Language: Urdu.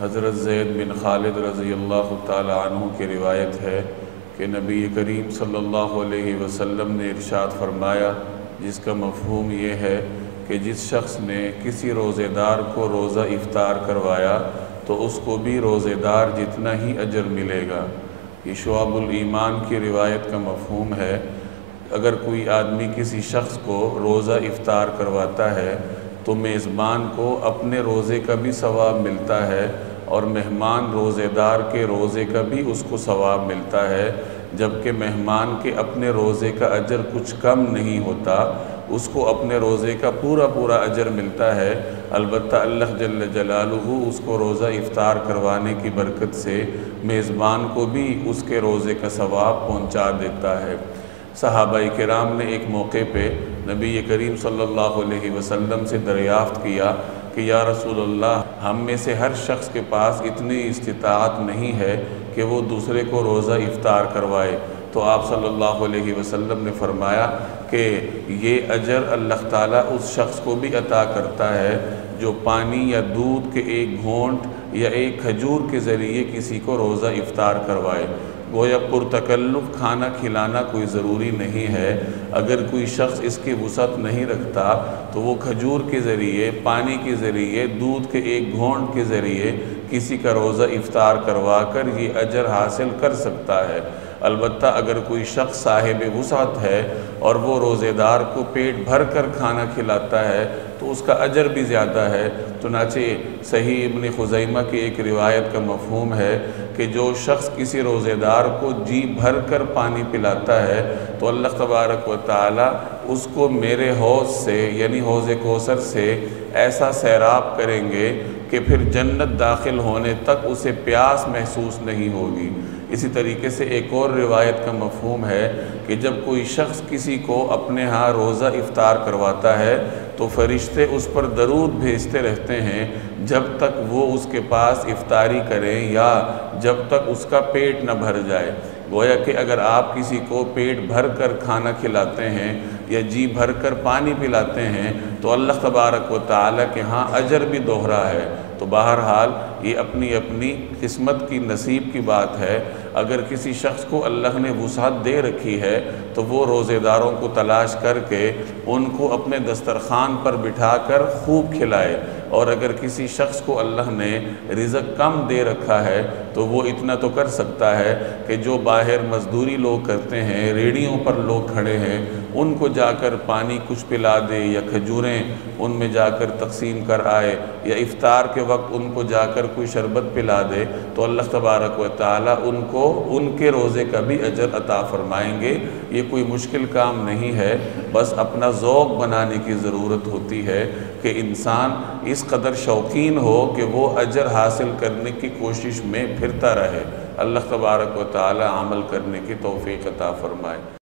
حضرت زید بن خالد رضی اللہ تعالی عنہ کی روایت ہے کہ نبی کریم صلی اللہ علیہ وسلم نے ارشاد فرمایا، جس کا مفہوم یہ ہے کہ جس شخص نے کسی روزے دار کو روزہ افطار کروایا تو اس کو بھی روزے دار جتنا ہی اجر ملے گا۔ یہ شعب الایمان کی روایت کا مفہوم ہے۔ اگر کوئی آدمی کسی شخص کو روزہ افطار کرواتا ہے تو میزبان کو اپنے روزے کا بھی ثواب ملتا ہے اور مہمان روزے دار کے روزے کا بھی اس کو ثواب ملتا ہے، جبکہ مہمان کے اپنے روزے کا اجر کچھ کم نہیں ہوتا، اس کو اپنے روزے کا پورا اجر ملتا ہے۔ البتہ اللہ جل جلالہ اس کو روزہ افطار کروانے کی برکت سے میزبان کو بھی اس کے روزے کا ثواب پہنچا دیتا ہے۔ صحابہ کرام نے ایک موقع پہ نبی کریم صلی اللہ علیہ وسلم سے دریافت کیا کہ یا رسول اللہ، ہم میں سے ہر شخص کے پاس اتنی استطاعت نہیں ہے کہ وہ دوسرے کو روزہ افطار کروائے۔ تو آپ صلی اللہ علیہ وسلم نے فرمایا کہ یہ اجر اللہ تعالیٰ اس شخص کو بھی عطا کرتا ہے جو پانی یا دودھ کے ایک گھونٹ یا ایک کھجور کے ذریعے کسی کو روزہ افطار کروائے۔ گویا پرتکلف کھانا کھلانا کوئی ضروری نہیں ہے۔ اگر کوئی شخص اس کی وسعت نہیں رکھتا تو وہ کھجور کے ذریعے، پانی کے ذریعے، دودھ کے ایک گھونٹ کے ذریعے کسی کا روزہ افطار کروا کر یہ اجر حاصل کر سکتا ہے۔ البتہ اگر کوئی شخص صاحب وسعت ہے اور وہ روزے دار کو پیٹ بھر کر کھانا کھلاتا ہے تو اس کا اجر بھی زیادہ ہے۔ چنانچہ صحیح ابن خزیمہ کی ایک روایت کا مفہوم ہے کہ جو شخص کسی روزے دار کو جی بھر کر پانی پلاتا ہے تو اللہ تبارک و تعالی اس کو میرے حوض سے یعنی حوض کوثر سے ایسا سیراب کریں گے کہ پھر جنت داخل ہونے تک اسے پیاس محسوس نہیں ہوگی۔ اسی طریقے سے ایک اور روایت کا مفہوم ہے کہ جب کوئی شخص کسی کو اپنے ہاں روزہ افطار کرواتا ہے تو فرشتے اس پر درود بھیجتے رہتے ہیں جب تک وہ اس کے پاس افطاری کریں یا جب تک اس کا پیٹ نہ بھر جائے۔ گویا کہ اگر آپ کسی کو پیٹ بھر کر کھانا کھلاتے ہیں یا جی بھر کر پانی پلاتے ہیں تو اللہ تبارک و تعالیٰ کے ہاں اجر بھی دوہرا ہے۔ تو بہرحال یہ اپنی اپنی قسمت کی نصیب کی بات ہے۔ اگر کسی شخص کو اللہ نے وسعت دے رکھی ہے تو وہ روزے داروں کو تلاش کر کے ان کو اپنے دسترخوان پر بٹھا کر خوب کھلائے، اور اگر کسی شخص کو اللہ نے رزق کم دے رکھا ہے تو وہ اتنا تو کر سکتا ہے کہ جو باہر مزدوری لوگ کرتے ہیں، ریڑیوں پر لوگ کھڑے ہیں، ان کو جا کر پانی کچھ پلا دے یا کھجوریں ان میں جا کر تقسیم کر آئے یا افطار کے وقت ان کو جا کر کوئی شربت پلا دے تو اللہ تبارک و تعالیٰ ان کو ان کے روزے کا بھی اجر عطا فرمائیں گے۔ یہ کوئی مشکل کام نہیں ہے، بس اپنا ذوق بنانے کی ضرورت ہوتی ہے کہ انسان اس قدر شوقین ہو کہ وہ اجر حاصل کرنے کی کوشش میں پھرتا رہے۔ اللہ تبارک و تعالیٰ عمل کرنے کی توفیق عطا فرمائے۔